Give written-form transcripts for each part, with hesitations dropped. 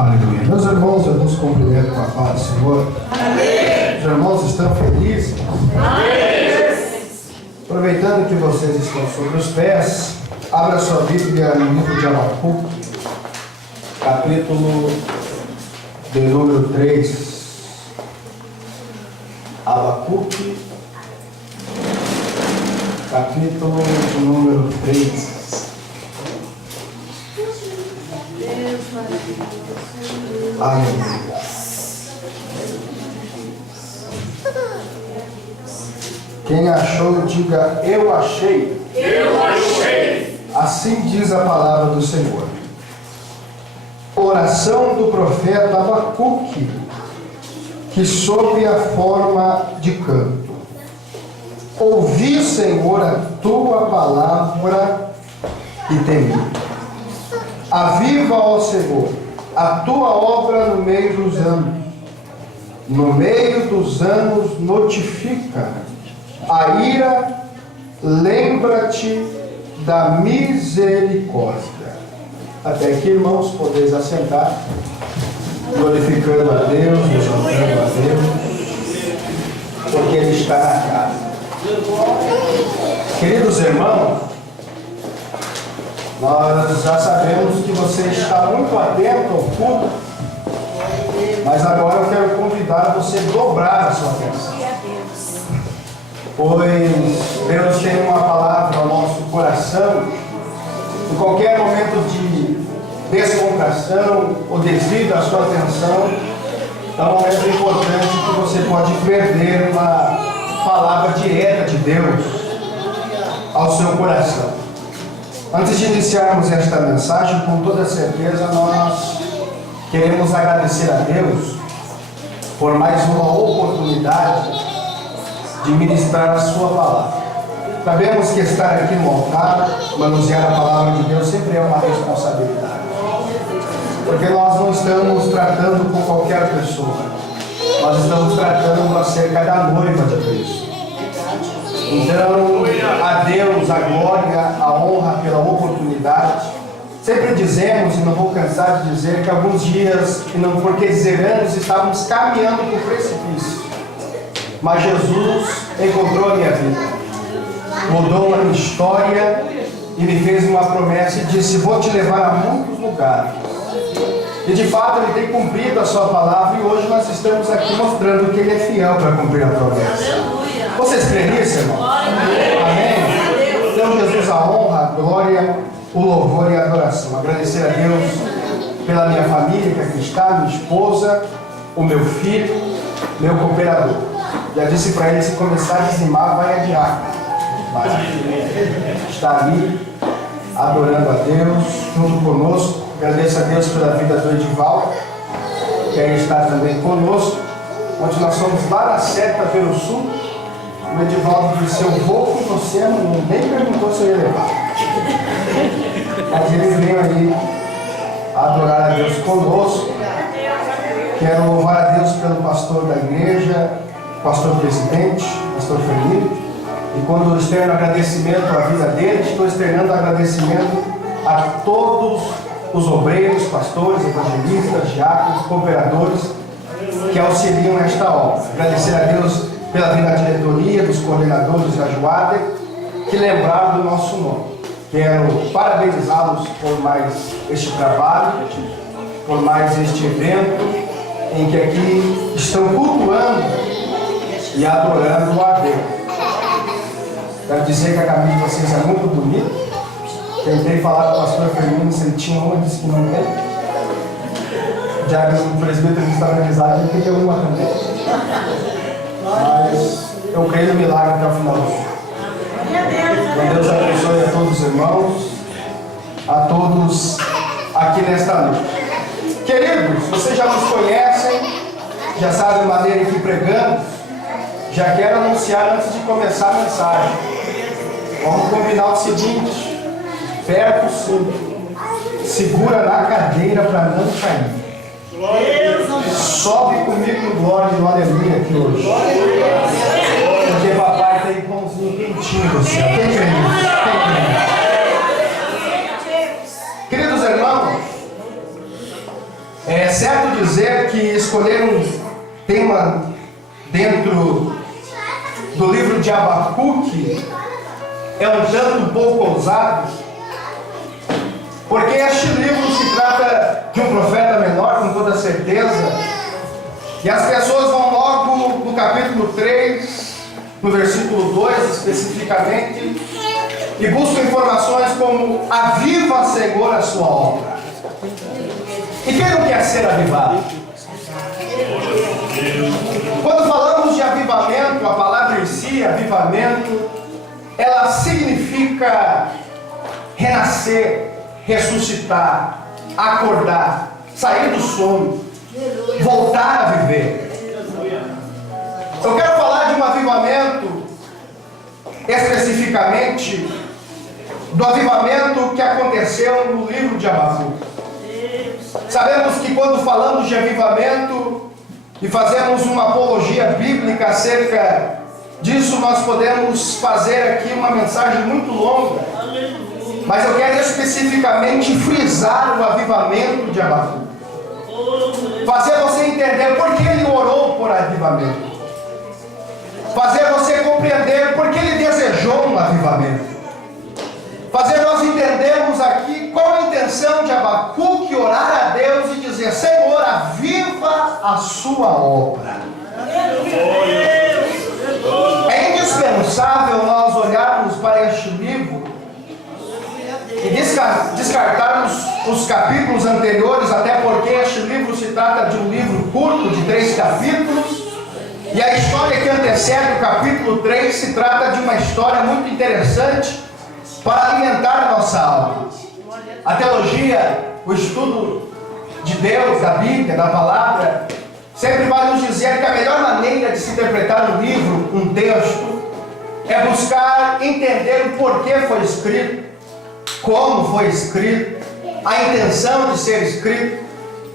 Aleluia. Meus irmãos, eu vos cumprimento com a paz do Senhor. Amém. Os irmãos estão felizes? Amém. Aproveitando que vocês estão sobre os pés, abra sua Bíblia no livro de Abacuque, capítulo de número 3. Abacuque, capítulo de número 3. Aleluia. Quem achou, diga: eu achei. Eu achei. Assim diz a palavra do Senhor. Oração do profeta Abacuque, que sob a forma de canto. Ouvi, Senhor, a tua palavra e temi. Aviva, ó Senhor, a tua obra no meio dos anos. No meio dos anos notifica a ira, lembra-te da misericórdia. Até aqui, irmãos, podeis assentar, glorificando a Deus, exaltando a Deus, porque Ele está na casa. Queridos irmãos, nós já sabemos que você está muito atento ao culto, mas agora eu quero convidar você a dobrar a sua atenção. Pois Deus tem uma palavra ao nosso coração, em qualquer momento de descontração ou desvio da sua atenção, é um momento importante que você pode perder uma palavra direta de Deus ao seu coração. Antes de iniciarmos esta mensagem, com toda certeza nós queremos agradecer a Deus por mais uma oportunidade de ministrar a sua palavra. Sabemos que estar aqui no altar, manusear a palavra de Deus, sempre é uma responsabilidade. Porque nós não estamos tratando com qualquer pessoa. Nós estamos tratando acerca da noiva de Cristo. Então, a Deus a glória, a honra pela oportunidade. Sempre dizemos, e não vou cansar de dizer, que alguns dias, e não por que dizer anos, estávamos caminhando para o precipício. Mas Jesus encontrou a minha vida, mudou a minha história e me fez uma promessa e disse: vou te levar a muitos lugares. E de fato Ele tem cumprido a sua palavra, e hoje nós estamos aqui mostrando que Ele é fiel para cumprir a promessa. Vocês creem nisso, irmão? Amém? Então, Jesus, a honra, a glória, o louvor e a adoração. Agradecer a Deus pela minha família que aqui está, minha esposa, o meu filho, meu cooperador. Já disse para ele: se começar a dizimar, vai adiar. Mas está ali, adorando a Deus, junto conosco. Agradeço a Deus pela vida do Edivaldo, que aí está também conosco. Onde nós somos lá na Seta, pelo sul. O Edivaldo disse: eu vou com você, nem perguntou se eu ia levar. Mas ele veio aí adorar a Deus conosco. Quero louvar a Deus pelo pastor da igreja, pastor presidente, pastor Felipe. E quando eu externo agradecimento à vida dele, estou externando agradecimento a todos os obreiros, pastores, evangelistas, diáconos, cooperadores que auxiliam nesta obra. Agradecer a Deus pela vida da diretoria, dos coordenadores da Joader, que lembraram do nosso nome. Quero parabenizá-los por mais este trabalho, por mais este evento, em que aqui estão cultuando e adorando a Deus. Quero dizer que a camisa de vocês é muito bonita. Tentei falar com o pastor Firmino se ele tinha uma, disse que não tem. Já o presbítero está organizado, ele tem que ter uma também. Mas eu creio no milagre até o final do dia. Que Deus abençoe a todos os irmãos, a todos aqui nesta noite. Queridos, vocês já nos conhecem, já sabem a maneira em que pregamos. Já quero anunciar antes de começar a mensagem. Vamos combinar o seguinte: perto o cinto, segura na cadeira para não cair. Sobe comigo no glória e no aleluia aqui hoje. Porque papai tem pãozinho quentinho no céu. Quem crê nisso? Queridos irmãos, É certo dizer que escolher um tema dentro do livro de Abacuque é um tanto pouco ousado, porque este livro se trata de um profeta menor, com toda certeza, e as pessoas vão logo no capítulo 3, no versículo 2 especificamente, e buscam informações como: aviva, Senhor, a sua obra. E quem não quer ser avivado? Quando falamos de avivamento, a palavra em si, avivamento, ela significa renascer, ressuscitar, acordar, sair do sono, voltar a viver. Eu quero falar de um avivamento, especificamente do avivamento que aconteceu no livro de Abacuque. Sabemos que quando falamos de avivamento e fazemos uma apologia bíblica acerca disso, nós podemos fazer aqui uma mensagem muito longa, mas eu quero especificamente frisar o avivamento de Abacuque, fazer você entender por que ele orou por avivamento, fazer você compreender por que ele desejou um avivamento, fazer nós entendermos aqui qual a intenção de Abacuque orar a Deus e dizer: Senhor, aviva a sua obra. É indispensável nós olharmos para este livro e descartarmos os capítulos anteriores, até porque este livro se trata de um livro curto, de 3 capítulos, e a história que antecede o capítulo 3 se trata de uma história muito interessante para alimentar a nossa alma. A teologia, o estudo de Deus, da Bíblia, da palavra, sempre vai nos dizer que a melhor maneira de se interpretar um livro, um texto, é buscar entender o porquê foi escrito, como foi escrito, a intenção de ser escrito,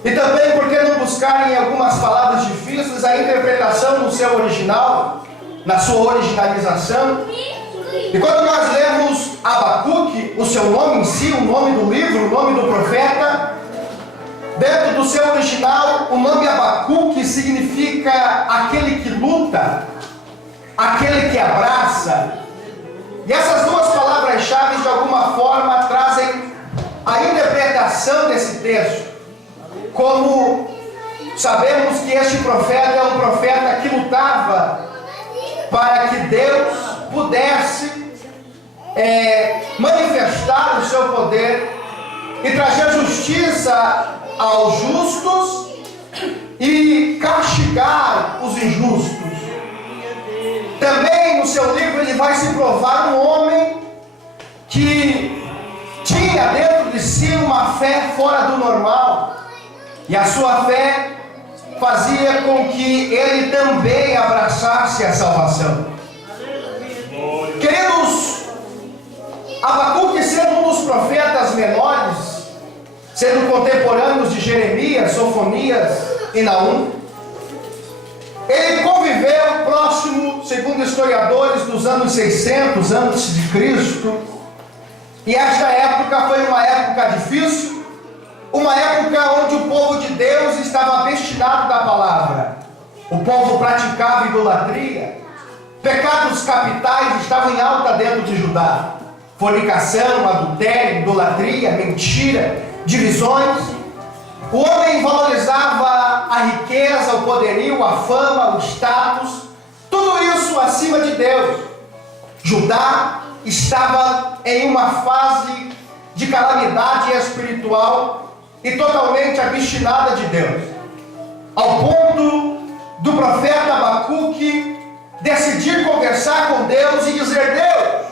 e também por que não buscar em algumas palavras difíceis a interpretação no seu original, na sua originalização. E quando nós lemos Abacuque, o seu nome em si, o nome do livro, o nome do profeta, dentro do seu original, o nome Abacuque significa aquele que luta, aquele que abraça. E essas duas palavras-chave, de alguma forma, trazem a interpretação desse texto. Como sabemos que este profeta é um profeta que lutava para que Deus pudesse manifestar o seu poder e trazer justiça aos justos e castigar os injustos. Também no seu livro ele vai se provar um homem que tinha dentro de si uma fé fora do normal, e a sua fé fazia com que ele também abraçasse a salvação. Queridos, Abacuque, sendo um dos profetas menores, sendo contemporâneos de Jeremias, Sofonias e Naum, ele conviveu próximo, segundo historiadores, dos anos 600 antes de Cristo, e esta época foi uma época difícil, uma época onde o povo de Deus estava destinado da palavra. O povo praticava idolatria, pecados capitais estavam em alta dentro de Judá: fornicação, adultério, idolatria, mentira, divisões. O homem valorizava a riqueza, o poderio, a fama, o status, tudo isso acima de Deus. Judá estava em uma fase de calamidade espiritual e totalmente abstinada de Deus, ao ponto do profeta Abacuque decidir conversar com Deus e dizer: Deus,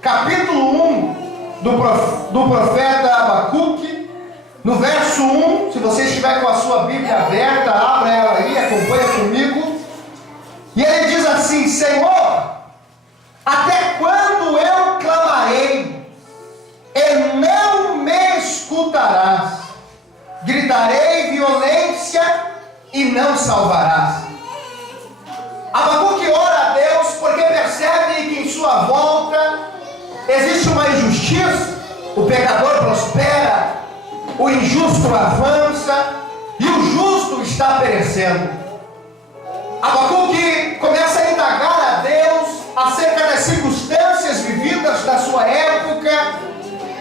capítulo 1 do profeta Abacuque, no verso 1, se você estiver com a sua Bíblia aberta, abra ela aí, acompanha comigo, e ele diz assim: Senhor, até quando eu clamarei e não me escutarás? Gritarei violência e não salvarás. Abacuque ora a Deus porque percebe que em sua volta existe uma injustiça, o pecador prospera, o injusto avança, e o justo está perecendo. Abacuque começa a indagar a Deus acerca das circunstâncias vividas da sua época,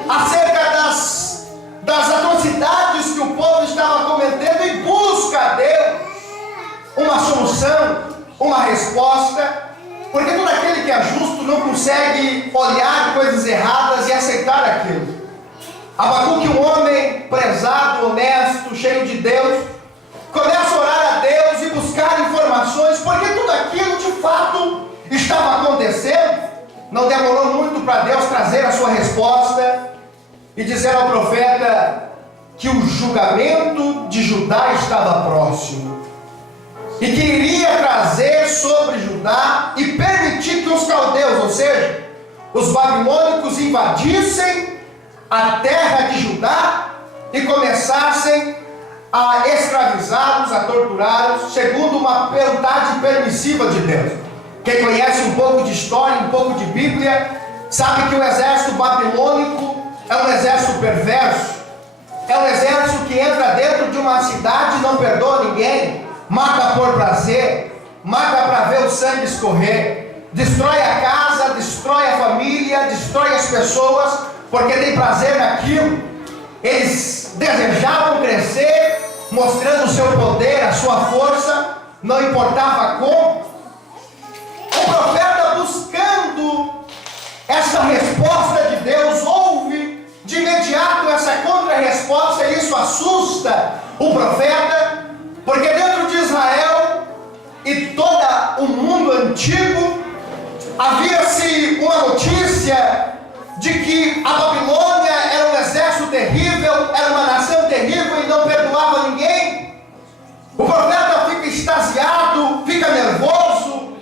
acerca das atrocidades que o povo estava cometendo, e busca a Deus uma solução, uma resposta, porque todo aquele que é justo não consegue olhar coisas erradas e aceitar aquilo. Abacuque, um homem prezado, honesto, cheio de Deus, começa a orar a Deus e buscar informações, porque tudo aquilo de fato estava acontecendo. Não demorou muito para Deus trazer a sua resposta e dizer ao profeta que o julgamento de Judá estava próximo e que iria trazer sobre Judá e permitir que os caldeus, ou seja, os babilônicos, invadissem a terra de Judá e começassem a escravizá-los, a torturá-los, segundo uma vontade permissiva de Deus. Quem conhece um pouco de história, um pouco de Bíblia, sabe que o exército babilônico é um exército perverso, é um exército que entra dentro de uma cidade e não perdoa ninguém, mata por prazer, mata para ver o sangue escorrer, destrói a casa, destrói a família, destrói as pessoas, porque tem prazer naquilo. Eles desejavam crescer, mostrando o seu poder, a sua força, não importava como. O profeta, buscando essa resposta de Deus, ouve de imediato essa contra-resposta, e isso assusta o profeta, porque dentro de Israel e todo o mundo antigo havia-se uma notícia de que a Babilônia era um exército terrível, era uma nação terrível e não perdoava ninguém. O profeta fica extasiado, fica nervoso,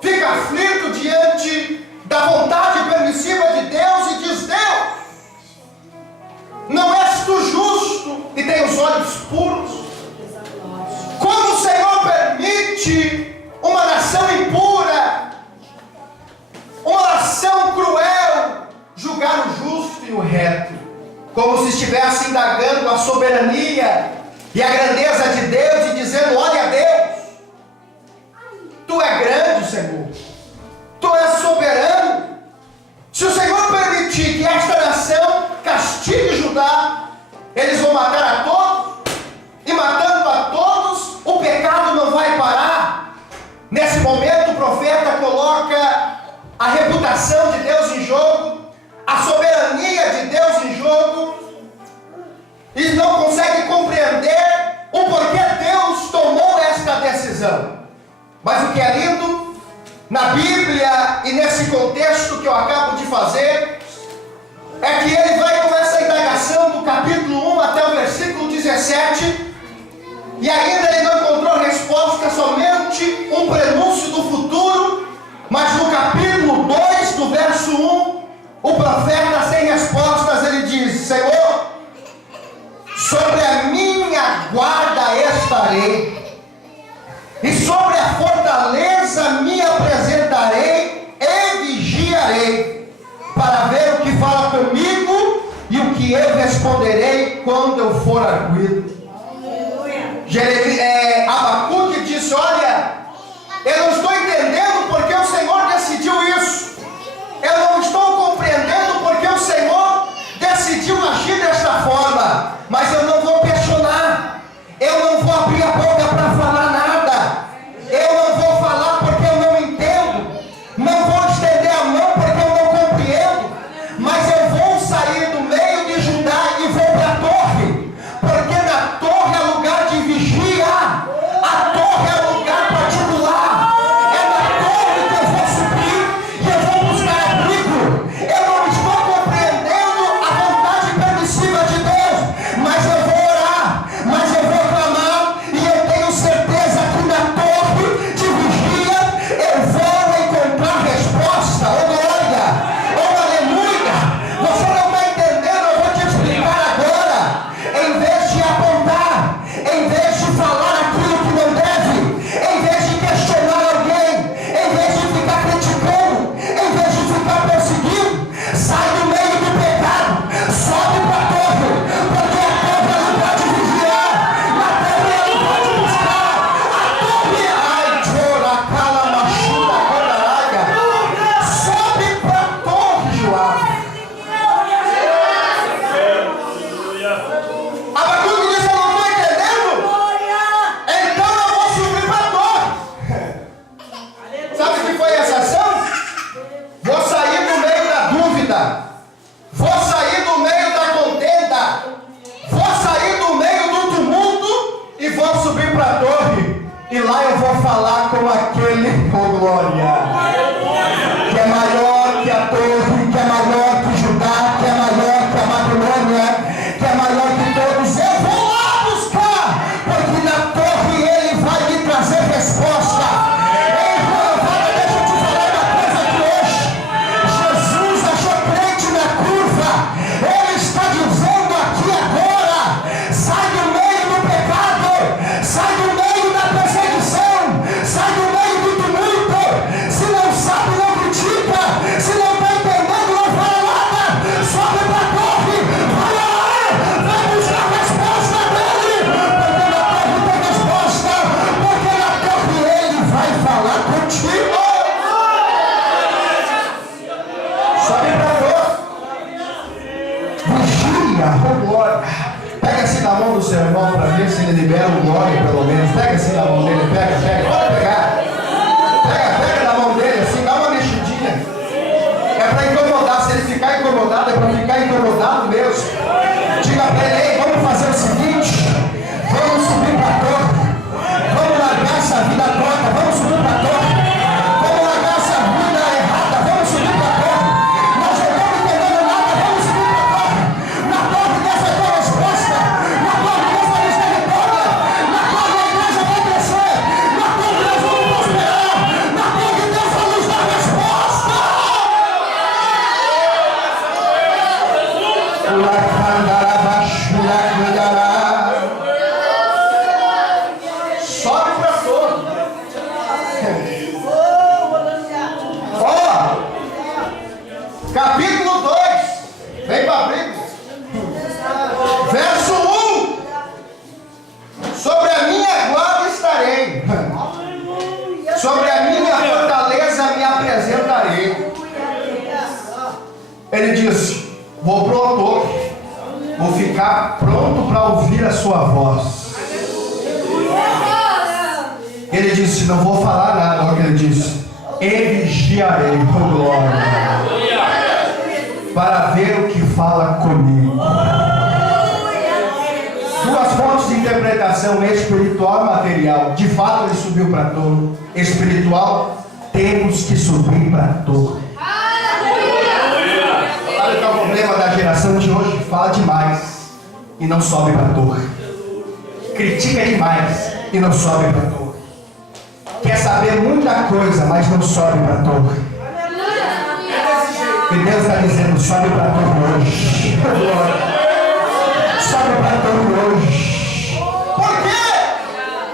fica aflito diante da vontade permissiva de Deus e diz: Deus, não és tu justo e tem os olhos puros? Como o Senhor permite uma nação impura, uma nação cruel, julgar o justo e o reto, como se estivesse indagando a soberania e a grandeza de Deus e dizendo: olha, Deus, tu é grande, Senhor, tu és soberano. Se o Senhor permitir que esta nação castigue Judá, eles vão matar a todos, e matando a todos, o pecado não vai parar. Nesse momento o profeta coloca a reputação de Deus em jogo, a soberania de Deus em jogo, e não consegue compreender o porquê Deus tomou esta decisão. Mas o que é lindo na Bíblia e nesse contexto que eu acabo de fazer é que ele vai com essa indagação do capítulo 1 até o versículo 17, e ainda ele não encontrou resposta, somente um prenúncio do futuro. Mas no capítulo 2, do verso 1, o profeta, sem respostas, ele diz: Senhor, sobre a minha guarda estarei, e sobre a fortaleza me apresentarei e vigiarei, para ver o que fala comigo e o que eu responderei quando eu for arguido. Abacuque disse: olha, eu não estou entendendo porque o Senhor decidiu isso. Eu não estou compreendendo porque o Senhor decidiu agir desta forma. Mas eu não vou questionar. Eu não vou abrir a boca para falar nada. Eu não vou falar porque eu não entendo. Não vou estender a mão porque eu não compreendo. Mas eu vou sair do meio de Judá e vou para a torre. Porque na torre é lugar de vigia. A torre é lugar particular. lá eu vou falar com aquele, oh glória, que é maior que a torre, que é maior que Judá, que é maior que a Babilônia, que é maior que todos. Eu vou lá buscar, porque na torre ele vai me trazer resposta. Ei, renovada, deixa eu te falar uma coisa aqui hoje. Jesus achou crente na curva. Ele está dizendo aqui agora: sai do meio do pecado, sai do meio da perseguição, sai do meio do tumulto. Se não sabe, não critica. Se não está entendendo, não fala nada. Sobe para a torre, vai lá, vai buscar a resposta dele, porque na torre tem resposta, porque na torre ele vai falar contigo. Sobe para a torre, vigia, oh glória. Pega assim na mão do seu irmão para ver se ele libera um glória, pelo menos. Pega assim na mão dele, pega, pode pegar. Pega na mão dele assim, dá uma mexidinha. É para incomodar, se ele ficar incomodado, é para ficar incomodado mesmo. Diga para ele: ei, vamos fazer o seguinte, vamos subir para a torre, vamos largar essa vida torta, vamos subir para a torre, vamos largar essa vida errada, vamos subir para a torre. Nós não estamos entendendo nada, vamos subir para a torre. Na torre Deus vai ter resposta, na torre Deus vai nos dar vitória, na torre a igreja vai crescer, na torre Deus vai prosperar, na torre Deus vai nos dar resposta. Sobe para a torre. Ó, capítulo 2, vem para a Bíblia, verso 1: sobre a minha guarda estarei, sobre a minha fortaleza me apresentarei. Ele disse: vou pro autor, vou ficar pronto para ouvir a sua voz. Ele disse: não vou falar nada. Olha o que ele disse: e vigiarei, com glória, para ver o que fala comigo. Duas fontes de interpretação: espiritual e material. De fato ele subiu para a torre. Espiritual: temos que subir para a torre. Sabe qual é o problema da geração de hoje? Fala demais e não sobe para a torre. Critica demais e não sobe para a torre. Quer saber muita coisa, mas não sobe para a torre. E Deus está dizendo: sobe para a torre hoje. Sobe para a torre hoje. Por quê?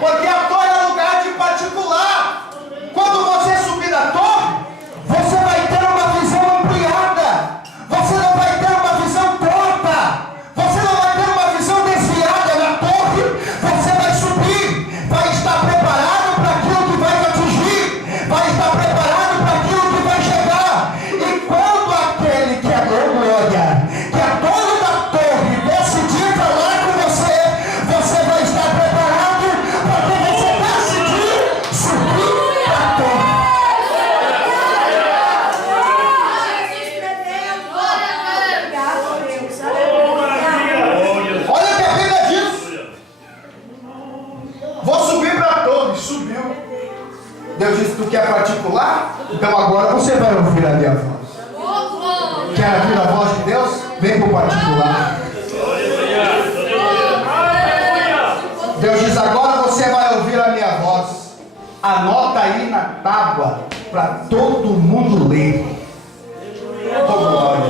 Porque a torre é lugar de particular. Quando você subir na torre, você vai ter uma visão ampliada. Você não vai ter uma visão torta. Você não vai ter uma visão desviada na torre. Você vai subir, vai estar preparado para aquilo que vai te atingir, vai estar preparado para aquilo que vai chegar. E quando aquele que é glória, que é dono da torre, decidir falar com você, você vai estar preparado, porque você decidiu subir para a torre. Olha o que a Bíblia diz: vou subir para a torre. Subiu. Deus disse: tu quer particular? Então agora você vai ouvir a minha voz. Quer ouvir a voz de Deus? Vem para o particular. Deus diz: agora você vai ouvir a minha voz. Anota aí na tábua para todo mundo ler. Oh, glória.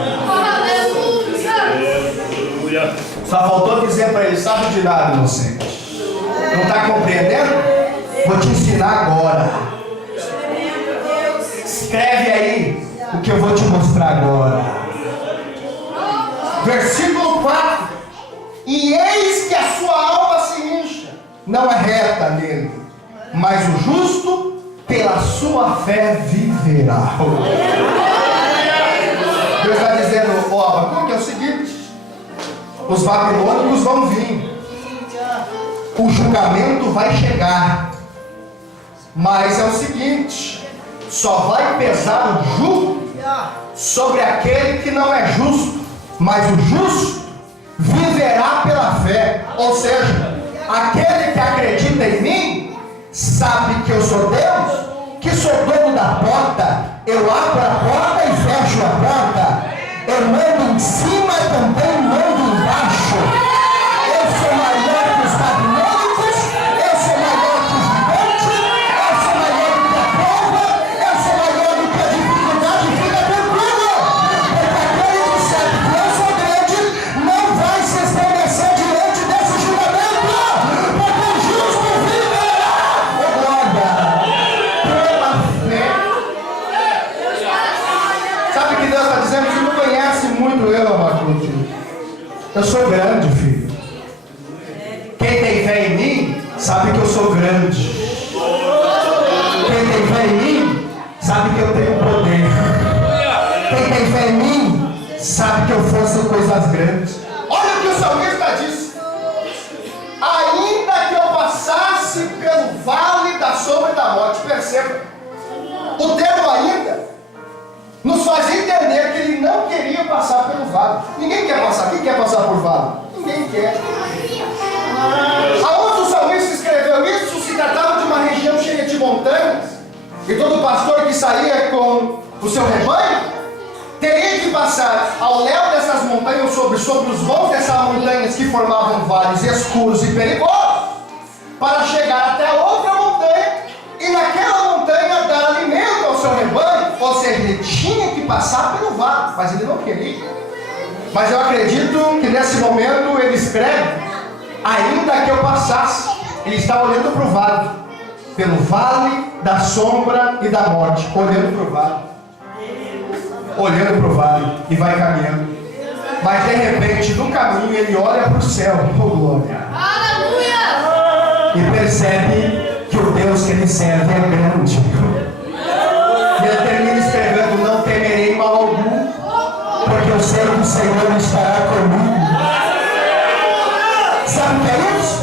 Só faltou dizer para ele: sabe de nada, inocente. Não está compreendendo? Vou te ensinar agora. Escreve aí o que eu vou te mostrar agora. Versículo 4: e eis que a sua alma se incha, não é reta nele, mas o justo pela sua fé viverá. Deus está dizendo: ó, Abacuque, é o seguinte: os babilônicos vão vir, o julgamento vai chegar, mas é o seguinte: só vai pesar o jugo sobre aquele que não é justo, mas o justo viverá pela fé. Ou seja, aquele que acredita em mim sabe sou dono da porta, eu abro a porta e fecho a porta. Eu mando em cima, também mando embaixo. Eu sou maior que os babilônicos, eu sou maior que os gigantes, eu sou maior do que a prova, eu sou maior do que a dificuldade. Fica tranquilo, porque aquele que sabe que eu sou grande não vai se estremecer diante desse julgamento, porque o justo viverá. Glória, pela fé. Sabe o que Deus está dizendo? Você não conhece muito eu, Abacuque. Eu sou grande, filho. Quem tem fé em mim, sabe que eu sou grande. Quem tem fé em mim, sabe que eu tenho poder. Quem tem fé em mim, sabe que eu faço coisas grandes. Olha o que o salmista diz. Ainda que eu passasse pelo vale da sombra e da morte. Perceba, o termo ainda nos faz entender que ele não queria passar pelo vale. Ninguém quer passar. Quem quer passar por vale? Ninguém quer. Aonde o salmista escreveu isso, se tratava de uma região cheia de montanhas, e todo pastor que saía com o seu rebanho teria que passar ao léu dessas montanhas, sobre os vãos dessas montanhas que formavam vales escuros e perigosos, para chegar até outra montanha, e naquela montanha dar alimento ao seu rebanho. Ou seja, ele tinha que passar pelo vale, mas ele não queria. Mas eu acredito que nesse momento ele escreve, ainda que eu passasse, ele está olhando para o vale, pelo vale da sombra e da morte, olhando para o vale, olhando para o vale, e vai caminhando. Mas de repente, no caminho, ele olha para o céu, oh glória, e percebe que o Deus que ele serve é grande. E ele termina escrevendo, não temerei mal algum, porque eu sei que o Senhor estará comigo. Sabe o que é isso?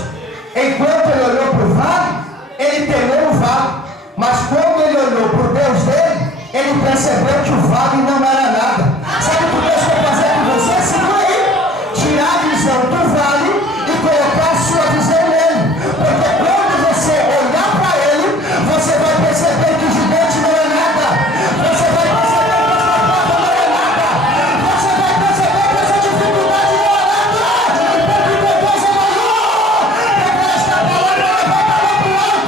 Enquanto ele olhou para o vale, ele temeu o vale. Mas quando ele olhou para o Deus dele, ele percebeu que o vale não era nada. Sabe o que Deus quer fazer com você? Segura aí. Tirar a visão do vale e colocar a sua visão nele. Porque quando você olhar para ele, você vai perceber que o gigante não é nada. Você vai perceber que essa porta não é nada. Você vai perceber que essa dificuldade não é nada. Porque Deus é maior. Porque esta palavra levanta a mão para o alto.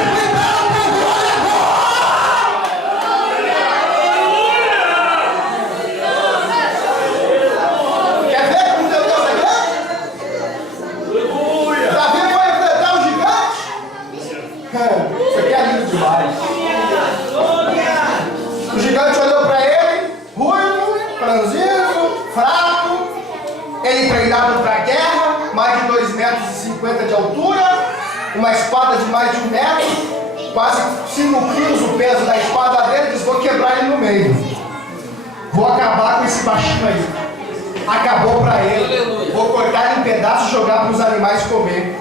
Libera o teu glória agora. Quer ver como teu Deus é grande? Davi foi enfrentar o gigante? Isso aqui é lindo demais. O gigante olhou para ele, ruivo, franzino, fraco. Ele treinado para a guerra, mais de 2,50 metros de altura, uma espada de mais de 1 metro, quase 5 quilos o peso da espada dele. Diz, vou quebrar ele no meio. Vou acabar com esse baixinho aí. Acabou para ele. Vou cortar ele em pedaços e jogar para os animais comer.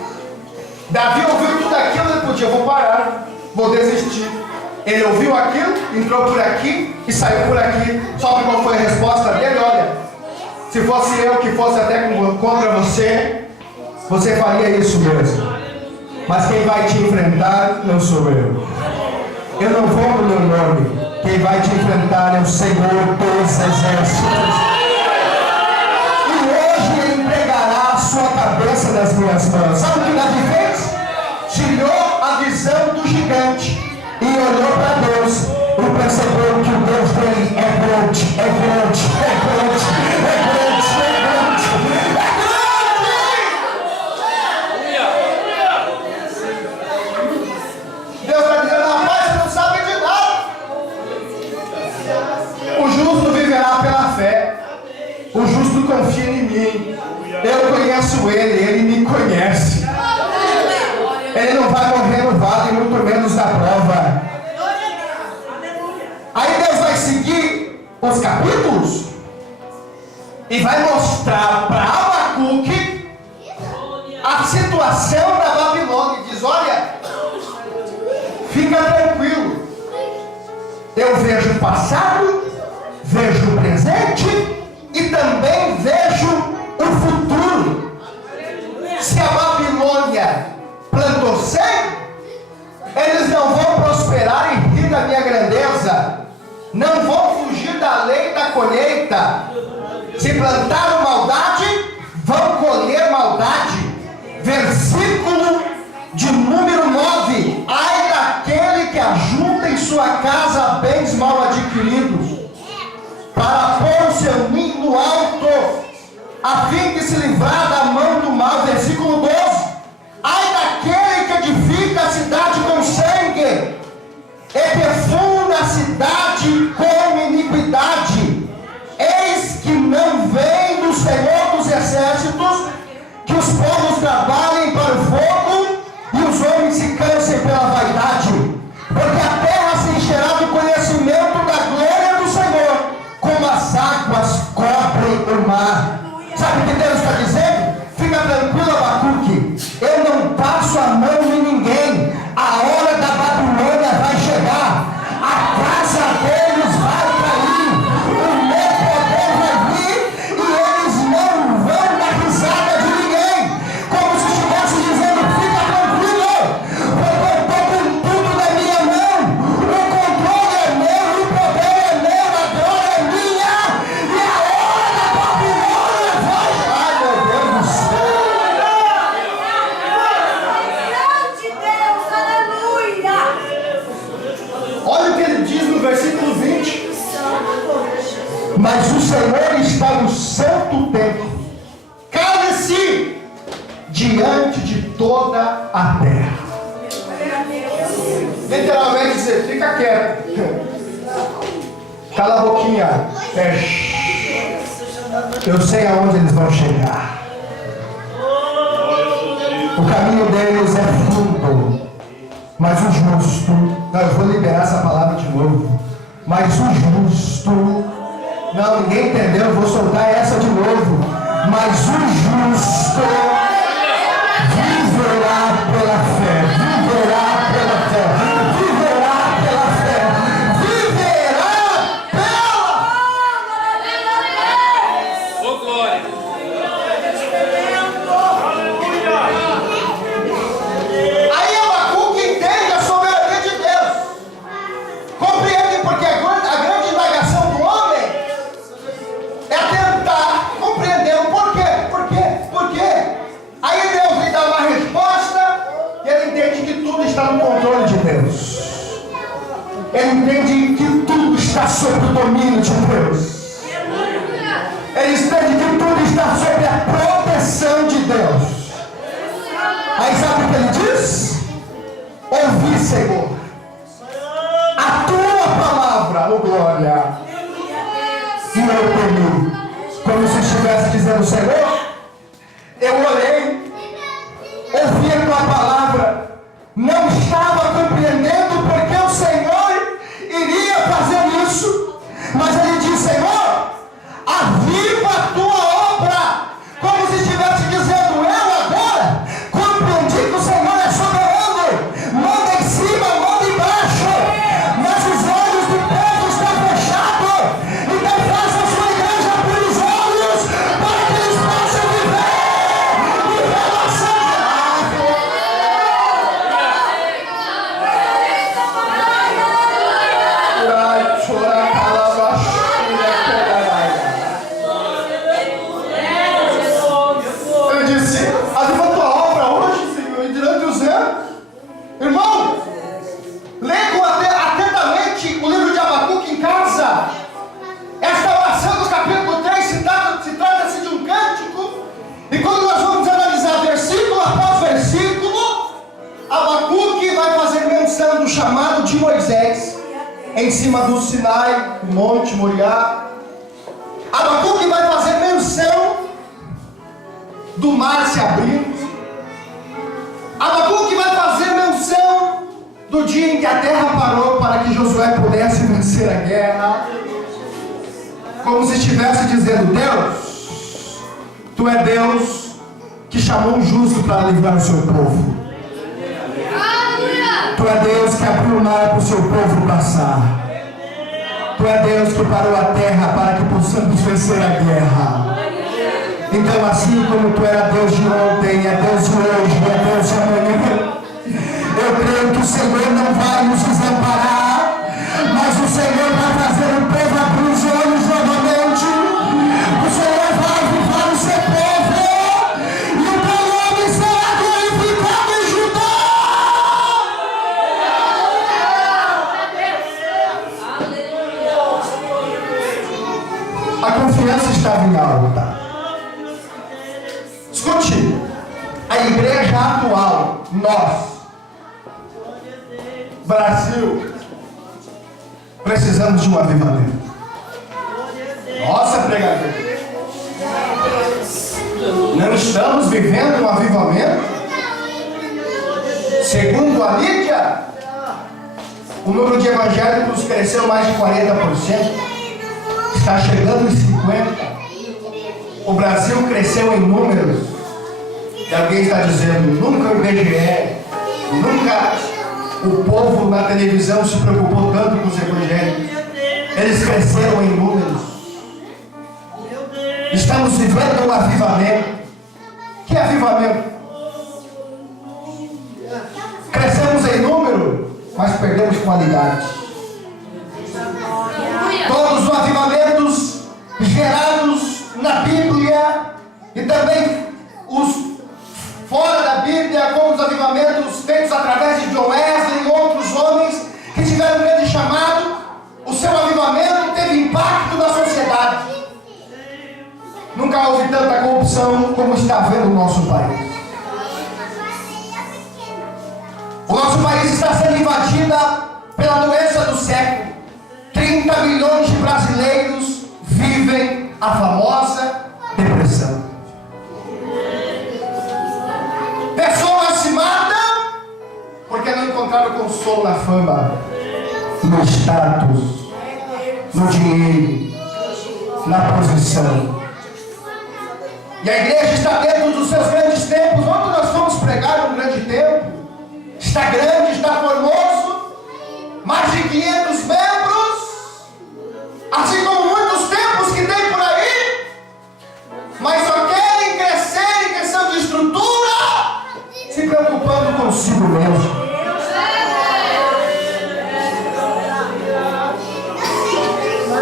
Davi ouviu tudo aquilo, ele podia, vou parar, vou desistir. Ele ouviu aquilo, entrou por aqui e saiu por aqui. Sabe qual foi a resposta dele? Olha, se fosse eu que fosse até contra você, você faria isso mesmo. Mas quem vai te enfrentar não sou eu. Eu não vou no meu nome. Quem vai te enfrentar é o Senhor dos Exércitos. E hoje ele entregará a sua cabeça nas minhas mãos. Sabe o que Davi fez? Tirou a visão do gigante e olhou para Deus e percebeu que o Deus dele é grande, é grande, é grande, é grande, é grande, é grande. Deus está dizendo, rapaz, você não sabe de nada. O justo viverá pela fé. O justo confia em mim. Eu conheço ele me conhece. Ele não vai morrer no vale, muito menos na prova. Aí Deus vai seguir os capítulos e vai mostrar para Abacuque a situação da Babilônia. E diz, olha, fica tranquilo. Eu vejo o passado, vejo o presente e também vejo o futuro. Se a Babilônia plantou seio, eles não vão prosperar e rir da minha plantaram maldade, vão colher maldade. Versículo de número 9. Ai daquele que ajunta em sua casa bens mal adquiridos, para pôr o seu ninho no alto, a fim de se livrar da mão do mal. Versículo 12. Ai daquele que edifica a cidade com sangue, e perfuma a cidade com iniquidade. Eis que não vem do Senhor dos exércitos que os povos trabalhem para o fogo e os homens se cansem pela vaidade, porque a terra se encherá do conhecimento da glória do Senhor, como as águas cobrem o mar. Sabe o que Deus está dizendo? Fica tranquilo, Abacuque, eu não passo a mão em ninguém. A hora da Babilônia vai chegar, a casa deles vai cair, o meu poder vai vir, e eles não vão dar risada de ninguém, como se estivesse dizendo: fica tranquilo, porque eu estou com tudo na minha mão, o controle é meu, o poder é meu, a glória é minha, e a hora da Babilônia vai chegar. Ai, meu Deus do céu! Olha o que ele diz no versículo 20. Mas o Senhor está no santo templo, cale-se diante de toda a terra. Literalmente dizer, fica quieto. Cala a boquinha. Eu sei aonde eles vão chegar. O caminho deles é fundo, mas o justo, não, eu vou liberar essa palavra de novo. Mas o justo, não, ninguém entendeu, eu vou soltar essa de novo. Mas o justo viverá pela fé, viverá pela fé, viverá pela fé, viverá pela. Ô, glória. Aí Abacuque entende a soberania de Deus, compreende, porque a grande indagação do homem é tentar compreender o porquê. Aí Deus lhe dá uma resposta e ele entende que tudo está no controle de Deus. Ele entende que tudo está sob o domínio de Deus. Ele entende que tudo está sob a proteção de Deus. Aí sabe o que ele diz? Ouvi, Senhor, a tua palavra, ô glória, e eu temi, como se estivesse dizendo: Senhor, eu orei, ouvi a tua palavra, não estava compreendendo porque o Senhor iria fazer isso, mas ele diz: Senhor, aviva a tua obra, como se estivesse dizendo: eu agora compreendi que o Senhor é soberano, manda em cima, manda embaixo, mas os olhos do povo estão fechados, então faça a sua igreja abrir os olhos, para que eles possam viver revelação Ele disse, aviva a tua obra hoje, Senhor, e durante os anos. Irmão, lê atentamente o livro de Abacuque em casa. Esta oração do capítulo 3 se trata-se de um cântico. E quando nós vamos analisar versículo após versículo, Abacuque vai fazer menção do chamado de Moisés em cima do Sinai, do Monte Moriá. Abacuque vai fazer menção do mar se abrindo. Abacuque vai fazer menção do dia em que a terra parou para que Josué pudesse vencer a guerra. Como se estivesse dizendo: Deus, tu é Deus que chamou um justo para livrar o seu povo. Tu é Deus que abriu o mar para o seu povo passar. Tu é Deus que parou a terra para que possamos vencer a guerra. Então, assim como tu era Deus de ontem, é Deus de hoje, é Deus de amanhã, eu creio que o Senhor não vai nos desamparar, mas o Senhor vai fazer o povo abrir os olhos novamente. O Senhor atual, nós, Brasil, precisamos de um avivamento. Nossa, pregador, não estamos vivendo um avivamento? Segundo a mídia, o número de evangélicos cresceu mais de 40%, está chegando em 50%. O Brasil cresceu em números. E alguém está dizendo, nunca o IBGE, nunca o povo na televisão se preocupou tanto com os evangélicos. Eles cresceram em números. Estamos vivendo um avivamento. Que avivamento? Crescemos em número, mas perdemos qualidade. Todos os avivamentos gerados na Bíblia e também os fora da Bíblia, como os avivamentos feitos através de John Wesley e outros homens que tiveram um grande chamado, o seu avivamento teve impacto na sociedade. Nunca houve tanta corrupção como está havendo no nosso país. O nosso país está sendo invadido pela doença do século. 30 milhões de brasileiros vivem a famosa depressão. Pessoas se matam porque não encontraram consolo na fama, no status, no dinheiro, na posição. E a igreja está dentro dos seus grandes tempos. Ontem nós fomos pregar um grande tempo. Está grande, está formoso. Mais de 500 membros. Assim como muitos templos que tem por aí. Mas só querem crescer em questão de estrutura, se preocupando consigo mesmo.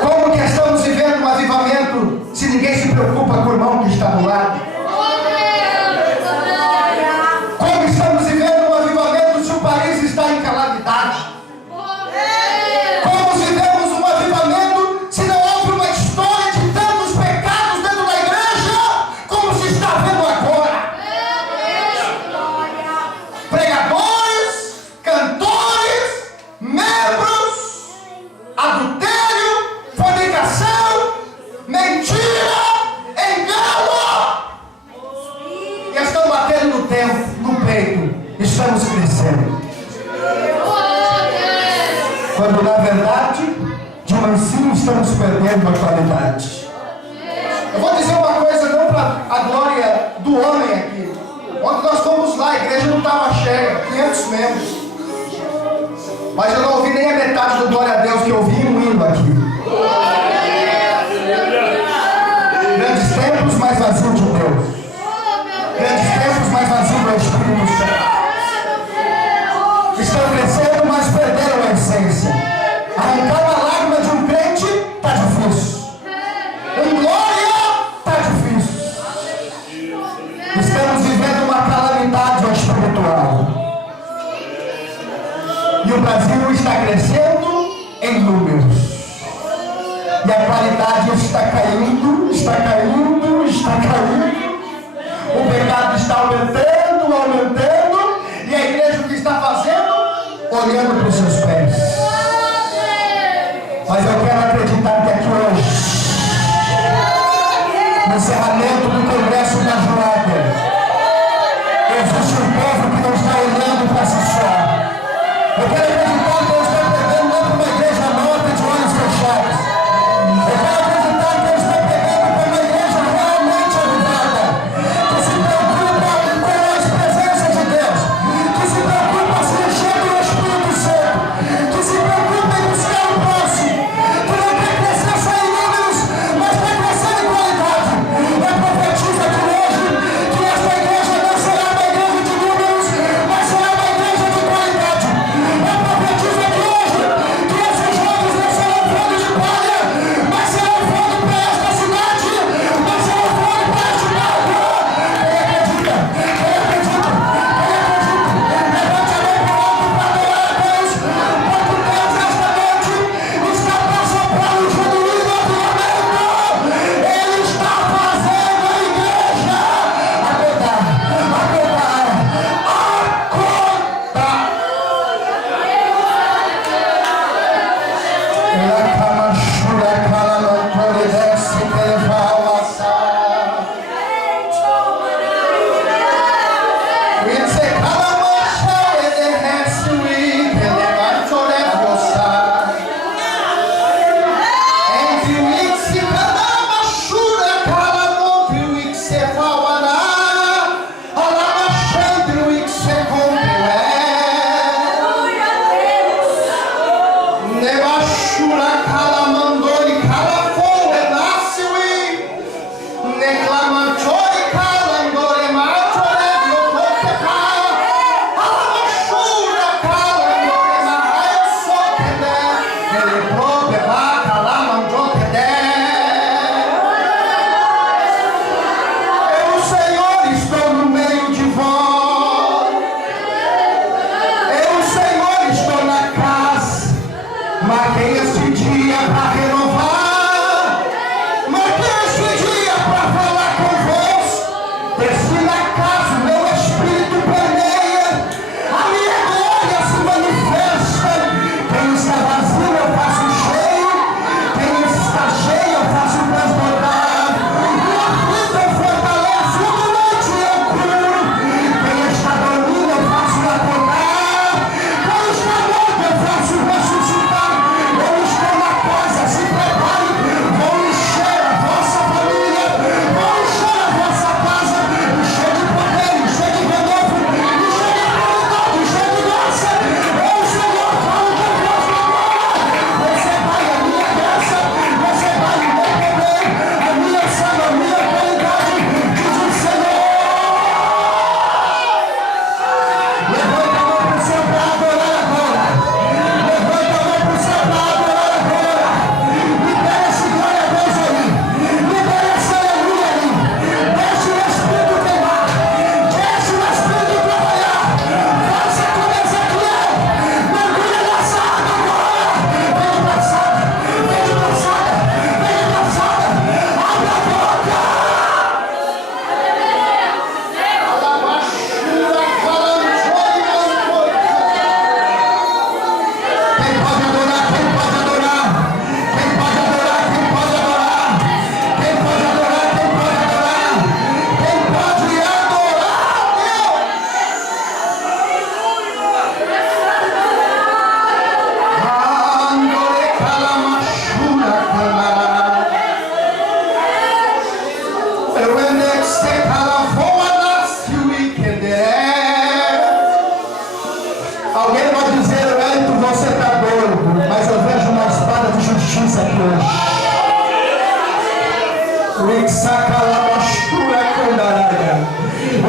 Como que estamos vivendo um avivamento se ninguém se preocupa com o irmão que está do lado? Como estamos vivendo um avivamento se o país está em calamidade? Como vivemos um avivamento se não houve uma história de tantos pecados dentro da igreja como se está vendo agora? Pregadores, cantores, membros, adultério, fornicação, mentira, engano. E estão batendo no tempo, no peito. Estamos crescendo. Quando na verdade, de mansinho estamos perdendo a qualidade. Eu vou dizer uma coisa, não para a glória do homem aqui. Ontem nós fomos lá, a igreja não estava cheia, 500 membros. Mas eu não ouvi nem a metade do glória a Deus que eu ouvi um hino aqui. Grandes tempos, mais vazio de Deus. Grandes tempos, mais vazio do Espírito Santo. Estão crescendo, mas perderam a essência. Arrancar uma lágrima de um crente está difícil. Um glória está difícil. Estamos vivendo uma calamidade espiritual. E o Brasil está crescendo em números. E a qualidade está caindo, está caindo, está caindo. O pecado está aumentando, aumentando. E a igreja o que está fazendo? Olhando para os seus pés. Mas eu quero acreditar que aqui hoje, no encerramento do Congresso da Jornada, existe um povo que não está olhando para si só. Eu quero acreditar que Deus está pegando não para uma igreja morta de olhos fechados. Eu quero acreditar que Deus está pegando para uma igreja realmente avivada, que se preocupa com a presença de Deus, que se preocupa se encher do Espírito Santo, que se preocupa em buscar o próximo, que não quer crescer só em números, mas quer crescer em qualidade. Eu profetizo aqui hoje que esta igreja não será uma igreja de números, mas será uma igreja de qualidade. Eu profetizo aqui hoje que esses jovens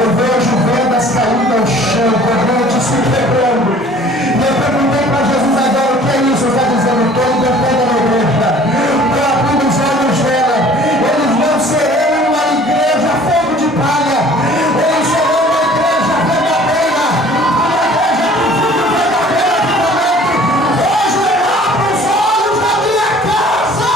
Eu vejo vendas caindo ao chão, correntes se quebrando. E eu perguntei para Jesus agora: o que é isso? Está dizendo, estou libertando a igreja. Estou abrindo os olhos dela. Eles não serão uma igreja fogo de palha. Eles serão uma igreja verdadeira. Uma igreja que vive o verdadeiro avivamento. Hoje eu abro os olhos da minha casa.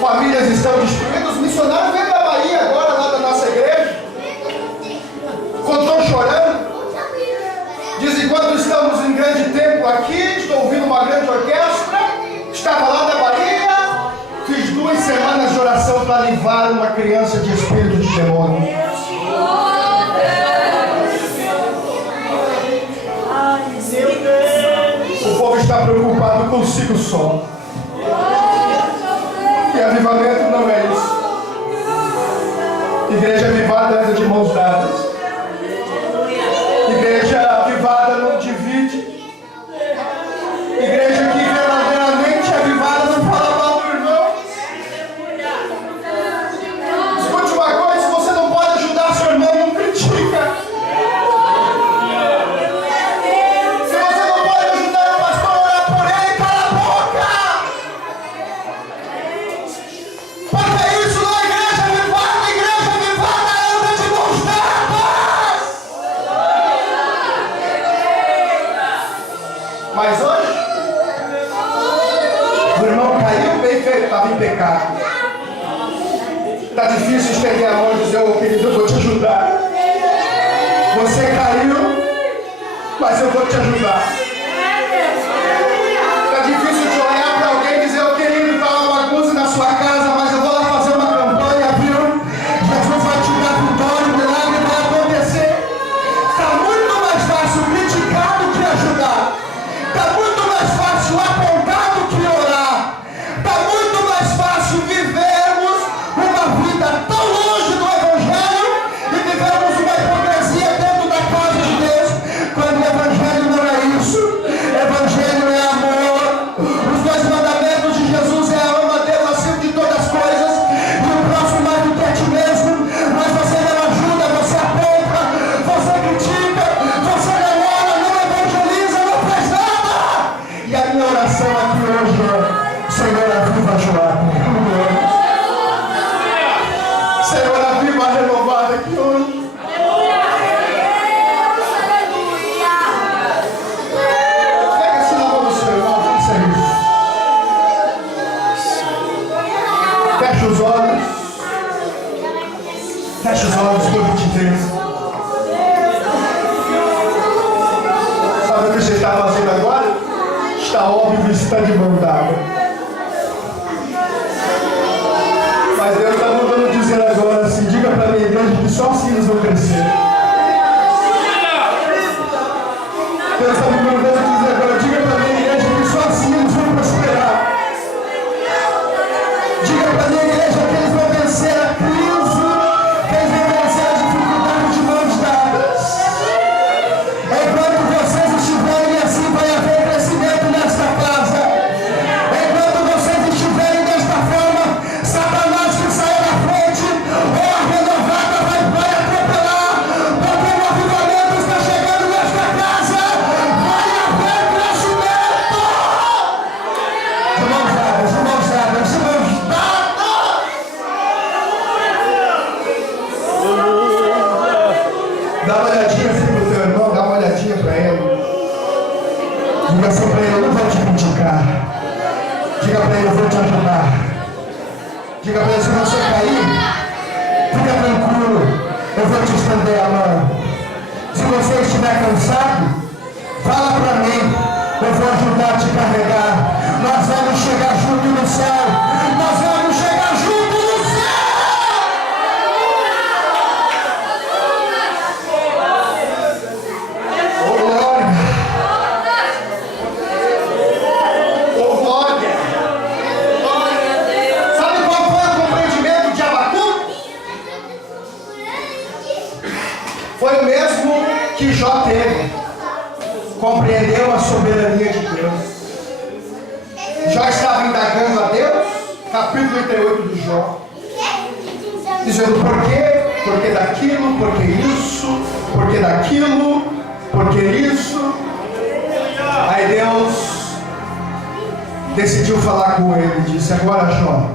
Famílias estão destruídas. Os missionários vêm da Bahia agora, lá da nossa igreja. Quando estão chorando, dizem: quando estamos em grande templo aqui, estou ouvindo uma grande orquestra, estava lá da Bahia, fiz 2 semanas de oração para livrar uma criança de espírito de demônio. O povo está preocupado consigo só. E avivamento não é isso. Igreja avivada anda de mãos dadas. Igreja avivada não divide. Igreja que verdadeiramente avivada não fala mal do irmão. Escute uma coisa: se você não pode ajudar seu irmão, não critica. Se você não pode ajudar o pastor a orar por ele, cala a boca. Porque isso não é igreja avivada. Igreja avivada anda de mãos dadas. Mas hoje, o irmão caiu, bem feito, estava em pecado. Está difícil estender a mão e dizer: ô querido, eu vou te ajudar. Você caiu, mas eu vou te ajudar. Está difícil de olhar para alguém e dizer: ô querido, está uma bagunça na sua casa, mas eu vou lá fazer uma campanha, viu? Jesus vai te dar vitória, o milagre vai acontecer. Está muito mais fácil criticar do que ajudar. Está muito mais fácil apontar do que orar. Está muito mais fácil vivermos uma vida tão longe do Evangelho e vivermos uma hipocrisia dentro da casa de Deus, quando o Evangelho não é isso. Evangelho é amor. Os 2 mandamentos de Jesus é: ama a Deus acima de todas as coisas e o próximo mais do que a ti mesmo. Mas você não ajuda, você aponta, você critica, você demora, não evangeliza, não faz nada. E a minha oração aqui hoje é: Senhor, aviva Joaquim. Senhor, aviva a renovada aqui hoje. Pega esse na mão do seu irmão, faça isso. Fecha os olhos. Fecha os olhos, por 23. Sabe o que você está fazendo agora? Está óbvio, está de mão dada. Mas Deus está mandando dizer agora assim: diga para a minha igreja que só assim eles vão crescer. Deus está me mandando dizer agora: diga para a minha igreja que só assim eles vão prosperar. Diga para a minha igreja que eles vão vencer a crise, que eles vão vencer a dificuldade de mãos dadas. Enquanto vocês estiverem assim, vai haver crescimento nesta casa. Diga para ele, se você cair, fica tranquilo, eu vou te estender a mão. Se você estiver cansado, fala para mim, eu vou ajudar a te carregar. Nós vamos chegar junto no céu. Nós vamos chegar junto no céu. Ô glória! Ô glória! Sabe qual foi o compreendimento de Abacuque? Foi o mesmo que Jó teve. Compreendeu a soberania de Deus. Jó estava indagando a Deus, capítulo 38 de Jó, dizendo por quê, porque daquilo, porque isso, porque daquilo, porque isso. Aí Deus decidiu falar com ele e disse: agora, Jó,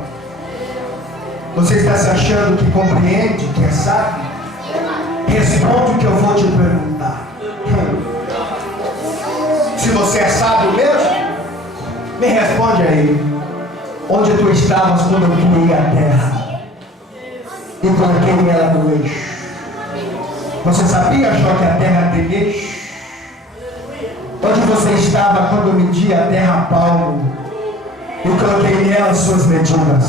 você está se achando que compreende, que é sábio? Responde o que eu vou te perguntar. Se você é sábio mesmo, me responde aí. Onde tu estavas quando eu criei a terra e coloquei ela no eixo? Você sabia, Jó, que a terra tem eixo? Onde você estava quando eu medi a terra a palmo e coloquei nela suas medidas?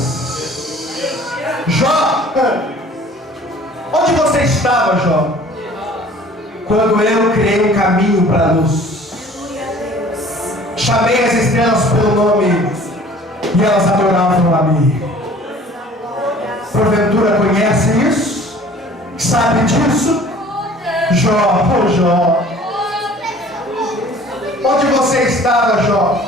Jó, onde você estava, Jó, quando eu criei um caminho para a luz? Chamei as estrelas pelo nome e elas adoravam a mim. Porventura conhece isso? Sabe disso? Jó, oh Jó. Onde você estava, Jó,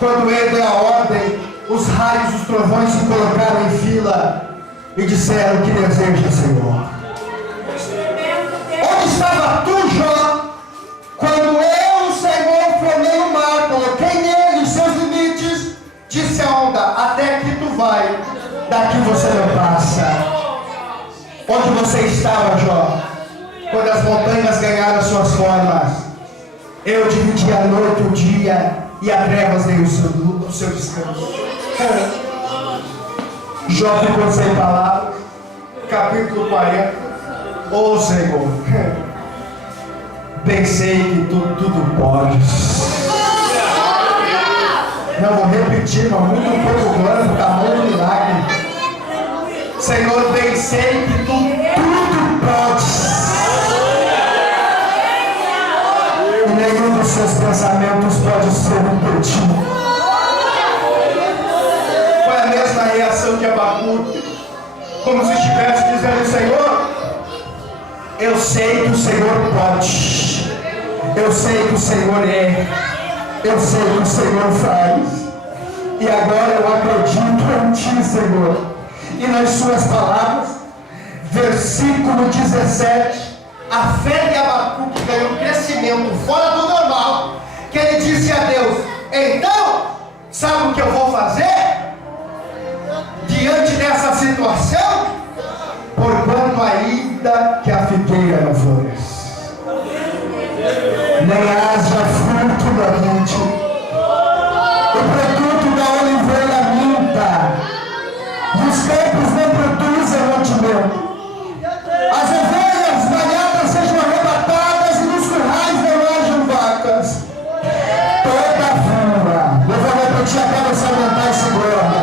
quando ele deu a ordem, os raios, os trovões se colocaram em fila e disseram: que deseja, Senhor? Onde estava tu, Jó, quando eu, Senhor, formei o mar, coloquei nele os seus limites, disse a onda: até aqui tu vai, daqui você não passa? Onde você estava, Jó, quando as montanhas ganharam suas formas? Eu dividi a noite, o dia, e a trevas dei o seu descanso. Jó ficou sem palavras. Capítulo 40. Ô Senhor, pensei que tu tudo podes. Não vou repetir, mas muito pouco glória do tamanho do milagre. Senhor, pensei que tu tudo podes. E nenhum dos seus pensamentos pode ser impedido. Foi a mesma reação de Abacuque, como se estivesse dizendo: Senhor, eu sei que o Senhor pode, eu sei que o Senhor é, eu sei que o Senhor faz, e agora eu acredito em Ti, Senhor. E nas suas palavras, versículo 17, a fé de Abacuque ganhou um crescimento fora do normal, que ele disse a Deus: então, sabe o que eu vou fazer diante dessa situação? Porquanto ainda que a figueira não floresça, nem haja fruto da vide, o produto da oliveira minta, e os campos não produzem mantimento, as ovelhas malhadas sejam arrebatadas e nos currais não hajam vacas. Todavia, eu vou repetir até você aumentar esse glória.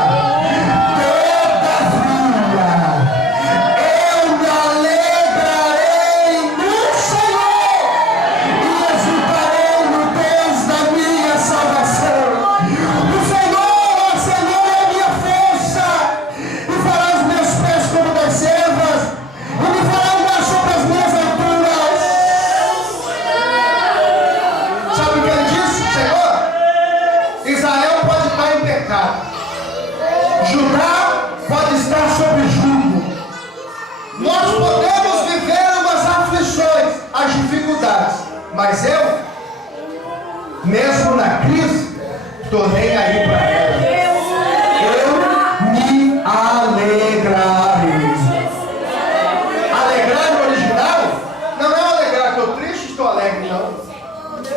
Judá pode estar sob jugo. Nós podemos viver umas aflições, as dificuldades, mas eu, mesmo na crise, estou nem aí para ela. Eu me alegrarei. Alegrar no original não é alegrar, estou triste, estou alegre, não.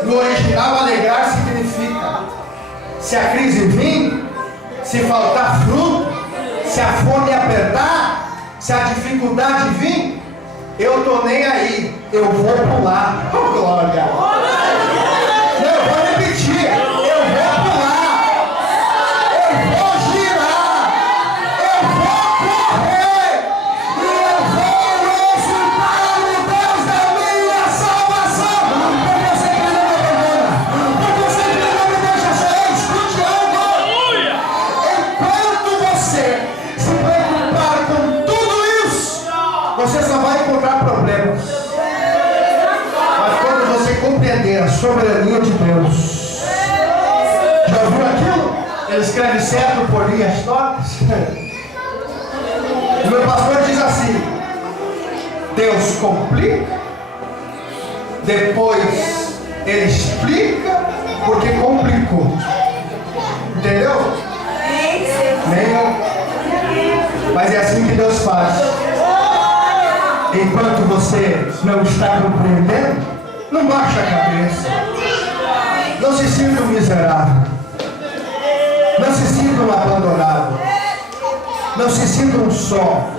No original, alegrar significa: se a crise vir, se faltar fruto, Se a fome apertar, se a dificuldade vir, eu estou nem aí, eu vou pular. Oh, glória! Eu vou repetir, eu vou pular, eu vou girar, eu vou correr, e eu vou exultar no Deus da minha salvação. Porque eu sei que Ele não me abandona, porque eu sei que Ele não me deixa ser. Escute algo. Enquanto você se preocupar com tudo isso, você só vai encontrar problemas. Mas quando você compreender a soberania de Deus, já ouviu aquilo? Ele escreve certo por linhas tortas. O meu pastor diz assim: Deus complica, depois Ele explica, porque complicou. Entendeu? Nem eu. Mas é assim que Deus faz. Enquanto você não está compreendendo, não baixa a cabeça. Não se sinta um miserável. Não se sinta um abandonado. Não se sinta um só.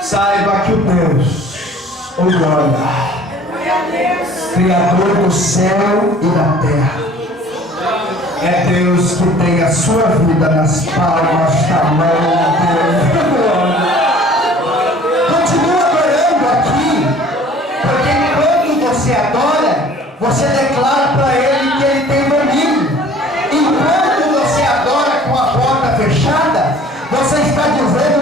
Saiba que o Deus, o glória, Criador do céu e da terra, é Deus que tem a sua vida nas palmas da mão dele. Continua adorando aqui, porque enquanto você adora, você declara para Ele que Ele tem domínio. Enquanto você adora com a porta fechada, você está dizendo